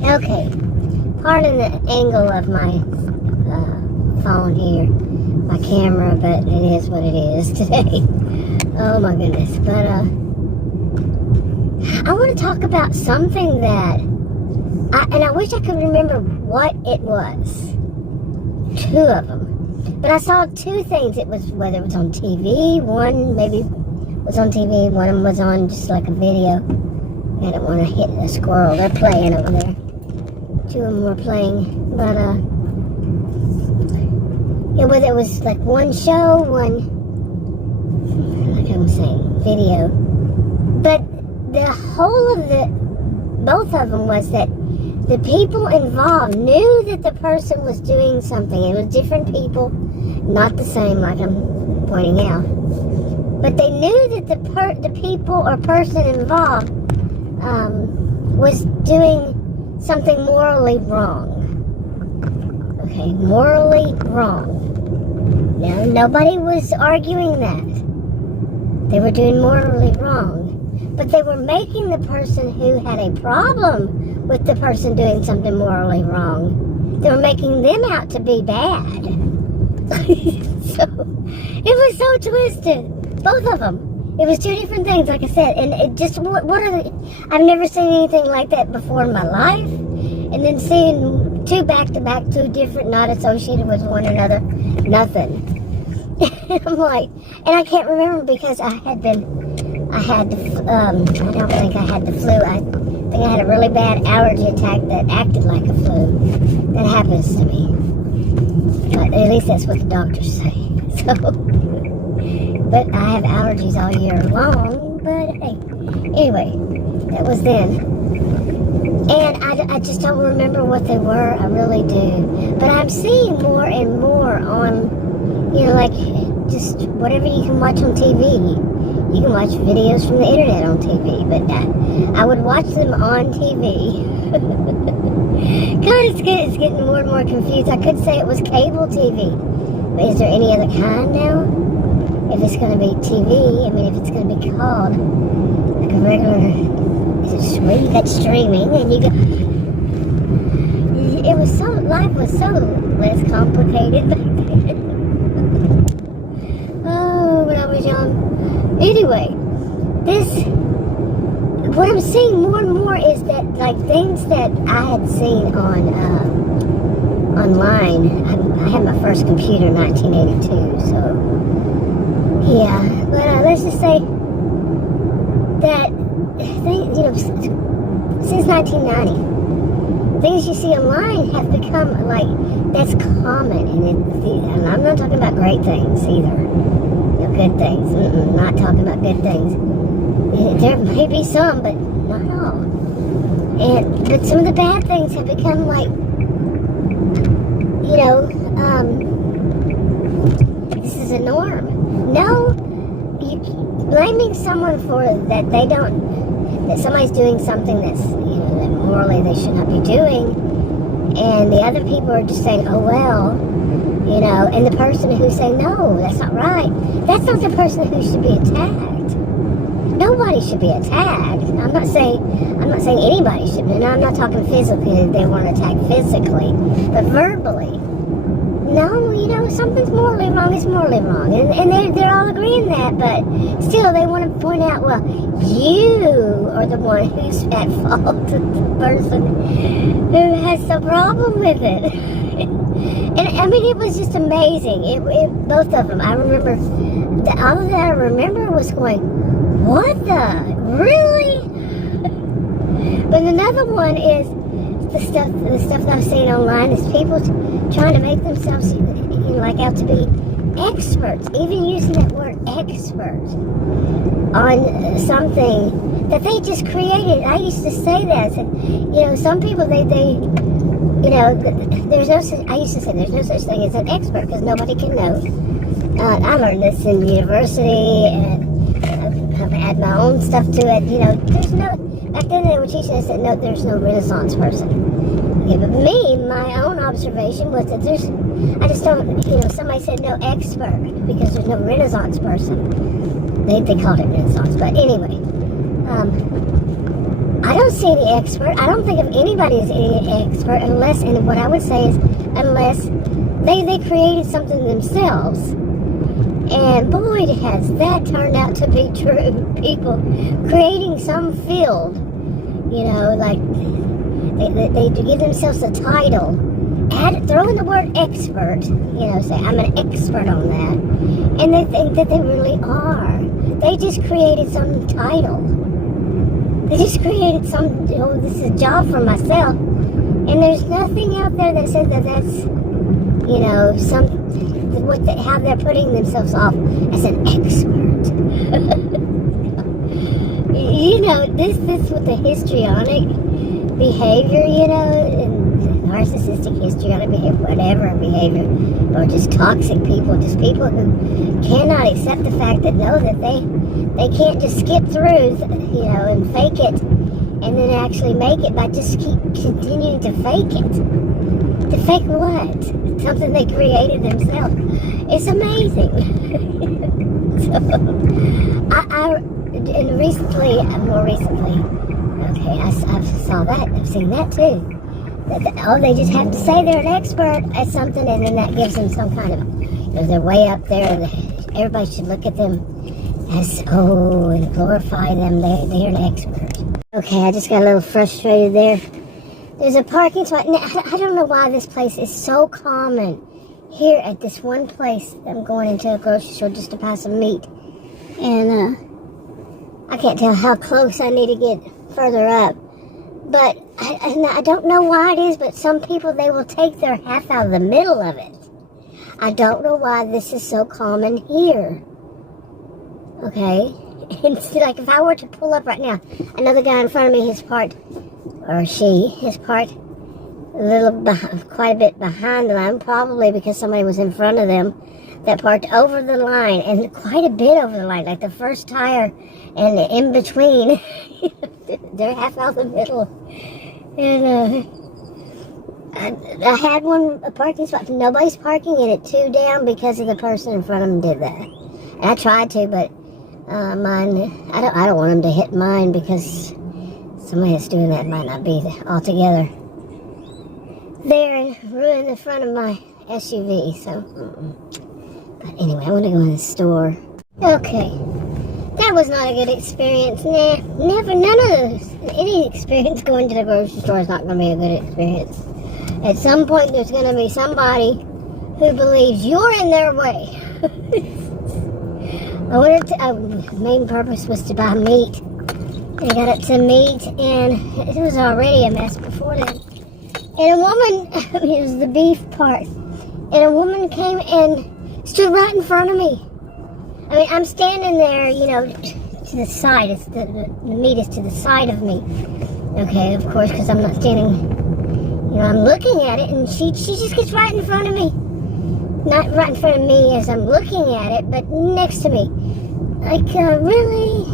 Okay, pardon the angle of my phone here, my camera, but it is what it is today. Oh my goodness. But I want to talk about something that, and I wish I could remember what it was. Two of them. But I saw two things. It was, whether it was on TV, one maybe was on TV, one of them was on just like a video. I didn't want to hit a squirrel. They're playing over there. Two of them were playing, but it was like one show, one, like I'm saying, video. But the whole of both of them was that the people involved knew that the person was doing something. It was different people, not the same, like I'm pointing out. But they knew that the people or person involved was doing something morally wrong. Okay, morally wrong. Now, nobody was arguing that. They were doing morally wrong. But they were making the person who had a problem with the person doing something morally wrong, they were making them out to be bad. So, it was so twisted. Both of them. It was two different things, like I said, and it just, I've never seen anything like that before in my life, and then seeing two back-to-back, two different, not associated with one another, nothing. I'm like, and I can't remember because I don't think I had the flu, I think I had a really bad allergy attack that acted like a flu. That happens to me, but at least that's what the doctors say, so. But I have allergies all year long, but hey, anyway, that was then. And I just don't remember what they were, I really do. But I'm seeing more and more on, like just whatever you can watch on TV. You can watch videos from the internet on TV, but I would watch them on TV. God, it's getting more and more confused. I could say it was cable TV, but is there any other kind now? If it's going to be TV, if it's going to be called like a regular, you got streaming, and you got, life was so less complicated back then. Oh, when I was young. Anyway, what I'm seeing more and more is that, like, things that I had seen on, online. I had my first computer in 1982, so. Yeah, but let's just say that since 1990, things you see online have become that's common, and I'm not talking about great things either, good things. Not talking about good things. There may be some, but not all. But some of the bad things have become this is a norm. No, blaming someone for that that somebody's doing something that's, that morally they should not be doing, and the other people are just saying, oh well, and the person who's saying, no, that's not right, that's not the person who should be attacked. Nobody should be attacked. I'm not saying anybody should be. I'm not talking physically, they weren't attacked physically, but verbally. No, something's morally wrong, it's morally wrong. And they're all agreeing that, but still they want to point out, well, you are the one who's at fault, the person who has the problem with it. And it was just amazing. Both of them. I remember, all of that I remember was going, what the? Really? But another one is the stuff that I've seen online is people trying to make themselves out to be experts, even using that word expert on something that they just created. I used to say that. I said, some people there's no such, I used to say there's no such thing as an expert because nobody can know. I learned this in university, and I've add my own stuff to it. There's no, back then they were teaching us that no, there's no Renaissance person. Okay, but my own observation was that I just don't, somebody said no expert because there's no Renaissance person. They called it Renaissance, but anyway, I don't see any expert. I don't think of anybody as any expert unless, and what I would say is, unless they created something themselves. And boy, has that turned out to be true. People creating some field, you know, like they give themselves a title. Throw in the word expert, you know, say, I'm an expert on that. And they think that they really are. They just created some title. They just created some, oh, this is a job for myself. And there's nothing out there that says that that's, you know, how they're putting themselves off as an expert. You know, this with the histrionic behavior, you know, and narcissistic, histrionic behavior, whatever behavior, or just toxic people, just people who cannot accept the fact that no, that they can't just skip through, you know, and fake it, and then actually make it by just keep continuing to fake it. To fake what? Something they created themselves. It's amazing. So, more recently, okay, I saw that. I've seen that too. They just have to say they're an expert at something, and then that gives them some kind of, you know, they're way up there, and everybody should look at them as, and glorify them. They're an expert. Okay, I just got a little frustrated there. There's a parking spot. Now, I don't know why this place is so common. Here at this one place, I'm going into a grocery store just to buy some meat. And I can't tell how close I need to get further up. But I don't know why it is, but some people, they will take their half out of the middle of it. I don't know why this is so common here. Okay? It's like if I were to pull up right now, another guy in front of me, his part, or she, his part, quite a bit behind the line, probably because somebody was in front of them that parked over the line, and quite a bit over the line, like the first tire and in between. They're half out the middle. And I had a parking spot. Nobody's parking in it, two down, because of the person in front of them did that. And I tried to, but mine, I don't want them to hit mine, because somebody that's doing that might not be altogether there and ruin the front of my SUV. So, but anyway, I want to go in the store. Okay, that was not a good experience. Nah, never, none of those. Any experience going to the grocery store is not going to be a good experience. At some point, there's going to be somebody who believes you're in their way. Main purpose was to buy meat. I got up to meat, and it was already a mess before then. And a woman, it was the beef part, and a woman came and stood right in front of me. I mean, I'm standing there, you know, to the side. The meat is to the side of me. Okay, of course, because I'm not standing, you know, I'm looking at it, and she just gets right in front of me. Not right in front of me as I'm looking at it, but next to me. Like, really?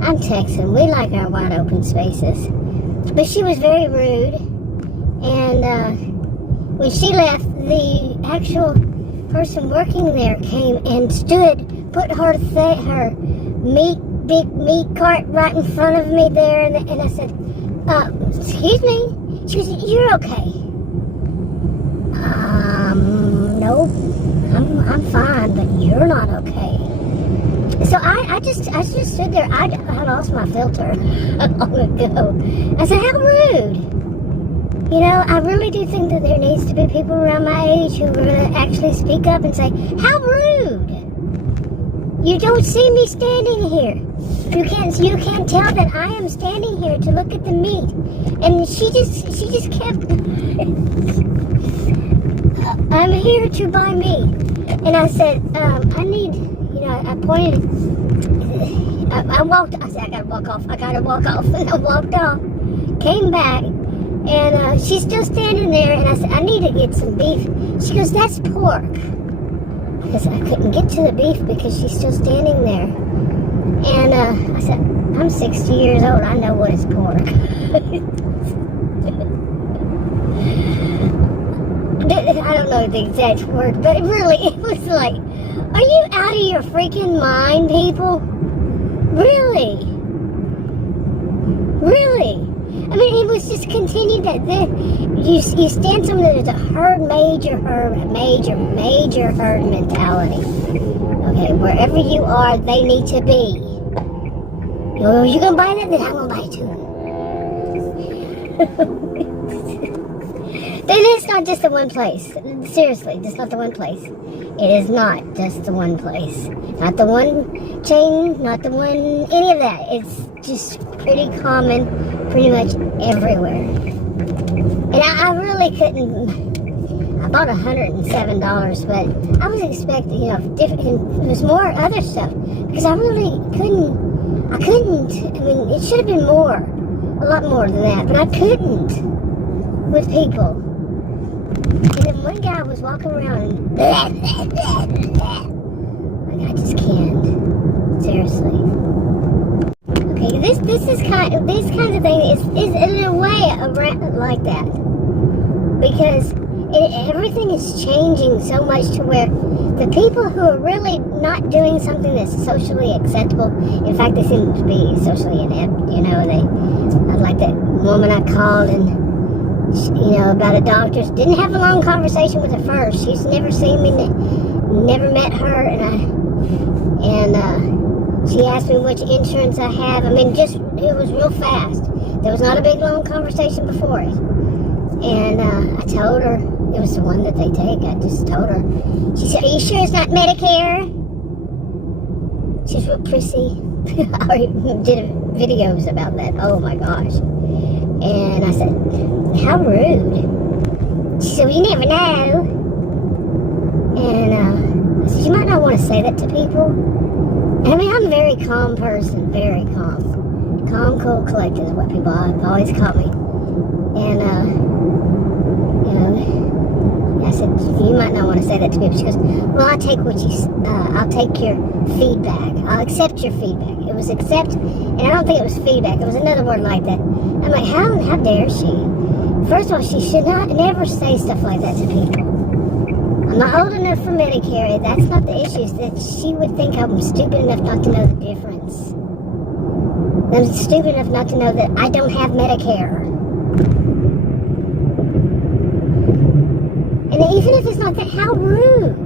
I'm Texan. We like our wide open spaces. But she was very rude. And when she left, the actual person working there came and stood, put her big meat cart right in front of me there. And I said, excuse me? She goes, you're okay. Nope. I'm fine, but you're not okay. So I just stood there. I lost my filter long ago. I said, how rude. You know, I really do think that there needs to be people around my age who are going to actually speak up and say, how rude. You don't see me standing here. You can't tell that I am standing here to look at the meat. And she just kept, I'm here to buy meat. And I said, I need, you know, I pointed, I walked, I said, I gotta walk off. And I walked off, came back, and she's still standing there, and I said, I need to get some beef. She goes, that's pork. Because I couldn't get to the beef because she's still standing there. And I said, I'm 60 years old, I know what is pork. I don't know the exact word, but it was like, are you out of your freaking mind, people? Really? Really? I mean, it was just continued that you stand somewhere, there's a major herd mentality. Okay, wherever you are, they need to be. Oh, you gonna buy that? Then I'm gonna buy it too. Then it's not just the one place. Seriously, it's not the one place. It is not just the one place. Not the one chain, not the one, any of that. It's just pretty common, pretty much everywhere. And I really couldn't, I bought $107, but I was expecting, different, it was more other stuff. Because I really couldn't, I mean, it should have been more, a lot more than that, but I couldn't with people. And then one guy was walking around and I just can't. Seriously. Okay, these kinds of things is in a way around like that. Because everything is changing so much to where the people who are really not doing something that's socially acceptable, in fact, they seem to be socially inept, like that woman I called and about a doctor. Didn't have a long conversation with her first. She's never seen me, never met her, and she asked me which insurance I have. I mean, it was real fast. There was not a big long conversation before it. And I told her it was the one that they take. I just told her. She said, "Are you sure it's not Medicare?" She's real prissy. I already did videos about that. Oh my gosh. And I said, "How rude." She said, "Well, you never know." And I said, "You might not want to say that to people." And I mean, I'm a very calm person, very calm. Calm, cool, collected is what people always call me. And, I said, "You might not want to say that to people." She goes, "Well, I'll take I'll take your feedback. I'll accept your feedback." It was accept, and I don't think it was feedback. It was another word like that. I'm like, how dare she? First of all, she should never say stuff like that to people. I'm not old enough for Medicare. That's not the issue. It's that she would think I'm stupid enough not to know the difference. I'm stupid enough not to know that I don't have Medicare. And even if it's not that, how rude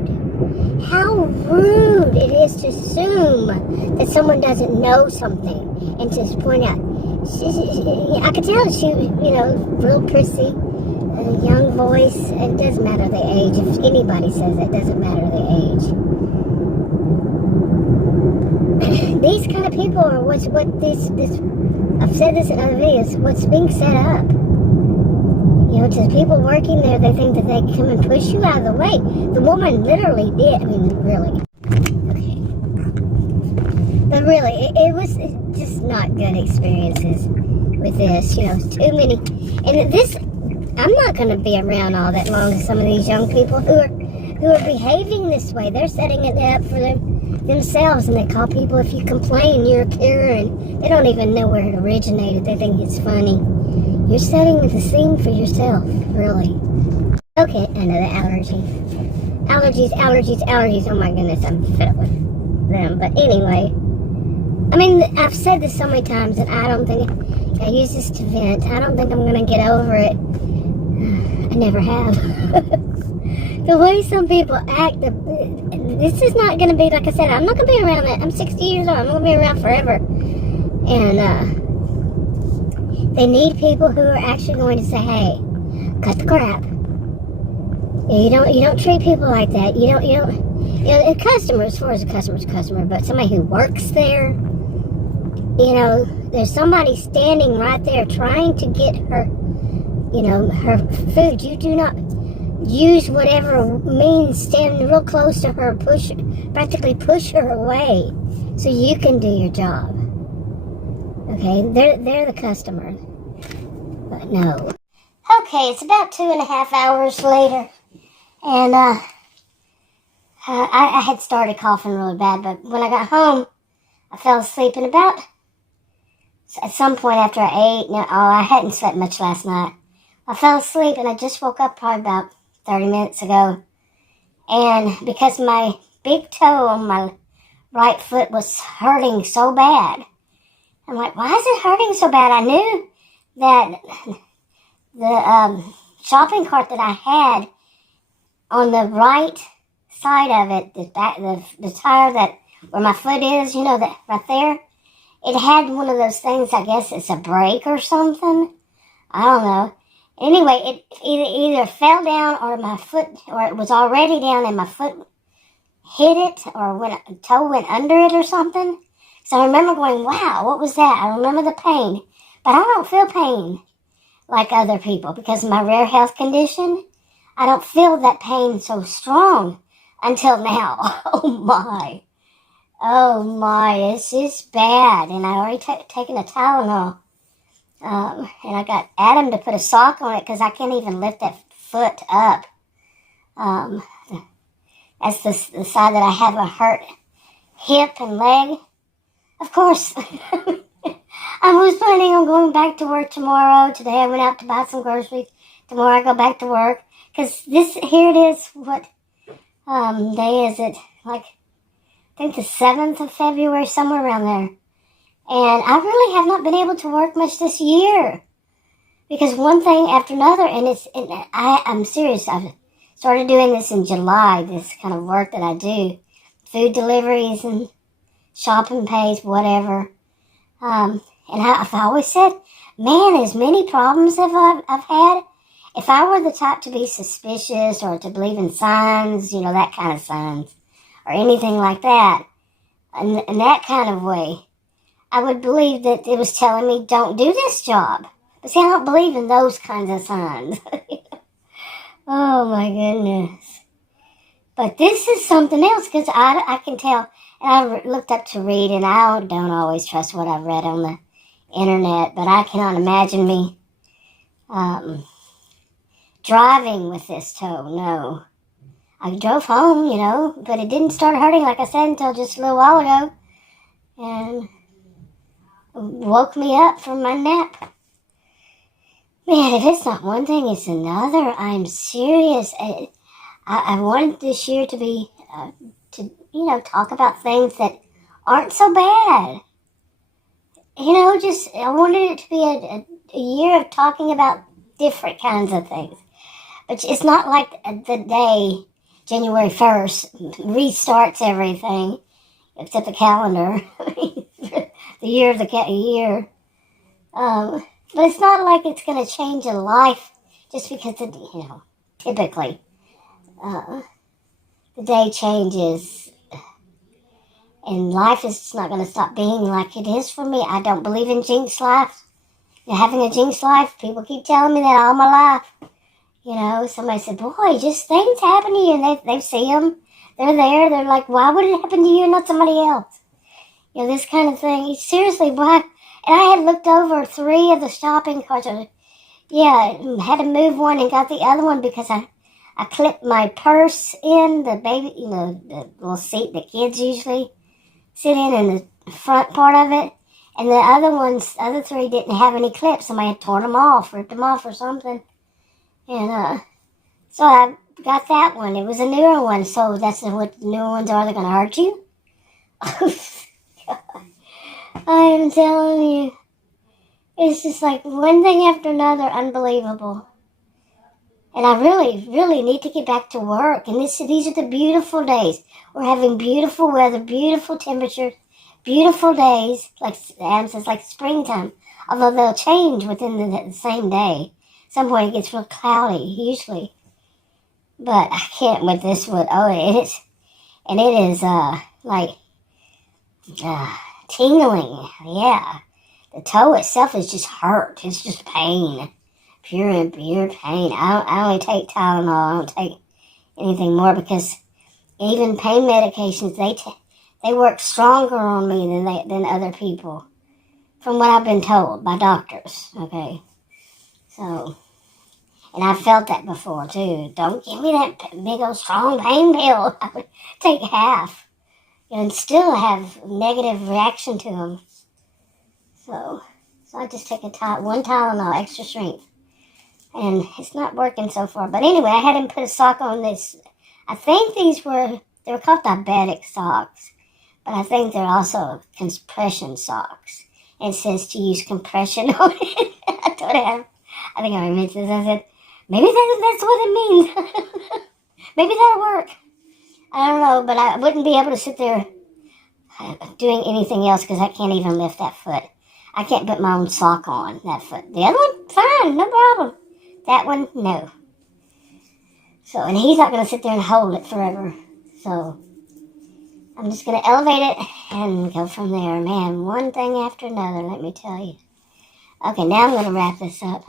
it is to assume that someone doesn't know something and just point out. I could tell she was, real prissy, young voice. It doesn't matter the age. If anybody says it doesn't matter the age. These kind of people are what I've said this in other videos, what's being set up. To the people working there, they think that they come and push you out of the way. The woman literally did. I mean, really. Okay. But really, it was just not good experiences with this. Too many. And I'm not going to be around all that long with some of these young people who are behaving this way. They're setting it up for themselves, and they call people, if you complain, you're a killer, and they don't even know where it originated. They think it's funny. You're setting the scene for yourself, really. Okay, another allergy. Allergies. Oh my goodness, I'm fed up with them. But anyway, I mean, I've said this so many times, and I don't think, I use this to vent. I don't think I'm going to get over it. I never have. The way some people act, this is not going to be, like I said, I'm not going to be around that. I'm 60 years old. I'm going to be around forever. And, they need people who are actually going to say, "Hey, cut the crap." You don't treat people like that. A customer, as far as a customer's a customer, but somebody who works there, there's somebody standing right there trying to get her, her food. You do not use whatever means, stand real close to her, practically push her away so you can do your job. Okay, they're the customer. But no. Okay, it's about 2.5 hours later. And I had started coughing really bad, but when I got home, I fell asleep. And at some point after I ate, I hadn't slept much last night. I fell asleep, and I just woke up probably about 30 minutes ago. And because my big toe on my right foot was hurting so bad, I'm like, why is it hurting so bad? I knew that the shopping cart that I had on the right side of it, the tire that where my foot is, that right there, it had one of those things. I guess it's a brake or something. I don't know. Anyway, it either fell down or my foot, or it was already down and my foot hit it, or a toe went under it or something. So I remember going, wow, what was that? I remember the pain, but I don't feel pain like other people because of my rare health condition. I don't feel that pain so strong until now. Oh my, it's bad. And I already taken a Tylenol. And I got Adam to put a sock on it because I can't even lift that foot up. That's the side that I have a hurt hip and leg. Of course, I was planning on going back to work tomorrow. Today I went out to buy some groceries. Tomorrow I go back to work. Because here it is, what day is it? Like, I think the 7th of February, somewhere around there. And I really have not been able to work much this year. Because one thing after another, and I'm serious, I've started doing this in July, this kind of work that I do. Food deliveries and shopping pays, whatever. And I've always said, man, as many problems as I've had, if I were the type to be suspicious or to believe in signs, that kind of signs, or anything like that, in that kind of way, I would believe that it was telling me, don't do this job. But see, I don't believe in those kinds of signs. Oh, my goodness. But this is something else, because I can tell, and I looked up to read, and I don't always trust what I've read on the internet, but I cannot imagine me driving with this toe, no. I drove home, but it didn't start hurting, like I said, until just a little while ago. And woke me up from my nap. Man, if it's not one thing, it's another. I'm serious. I wanted this year to be, talk about things that aren't so bad. I wanted it to be a year of talking about different kinds of things. But it's not like the day, January 1st, restarts everything, except the calendar, the year of the year. But it's not like it's going to change a life just because, typically, the day changes. And life is just not going to stop being like it is for me. I don't believe in jinx life. Having a jinx life, people keep telling me that all my life. Somebody said, boy, just things happen to you, and they see them. They're there. They're like, why would it happen to you and not somebody else? This kind of thing. Seriously, why? And I had looked over 3 of the shopping carts. Had to move one and got the other one because I clipped my purse in, the baby, the little seat that kids usually sit in the front part of it. And the other 3 didn't have any clips. Somebody had torn them off, ripped them off or something. And so I got that one. It was a newer one, so that's what the newer ones are. They're going to hurt you? I am telling you. It's just like one thing after another, unbelievable. And I really, really need to get back to work. And these are the beautiful days. We're having beautiful weather, beautiful temperatures, beautiful days. Like Adam says, like springtime. Although they'll change within the same day. At some point it gets real cloudy, usually. But I can't with this one. Oh, it is. And it is, tingling. Yeah. The toe itself is just hurt. It's just pain. Pure and pure pain. I only take Tylenol. I don't take anything more because even pain medications, they work stronger on me than other people. From what I've been told by doctors. Okay. So, and I've felt that before too. Don't give me that big old strong pain pill. I would take half and still have negative reaction to them. So I just take one Tylenol, extra strength. And it's not working so far. But anyway, I had him put a sock on this. I think they were called diabetic socks. But I think they're also compression socks. and it says to use compression on it. I told her, I think I mentioned this. I said, maybe that's what it means. Maybe that'll work. I don't know, but I wouldn't be able to sit there doing anything else because I can't even lift that foot. I can't put my own sock on that foot. The other one, fine, no problem. That one, no. So, and he's not going to sit there and hold it forever. So, I'm just going to elevate it and go from there. Man, one thing after another, let me tell you. Okay, now I'm going to wrap this up.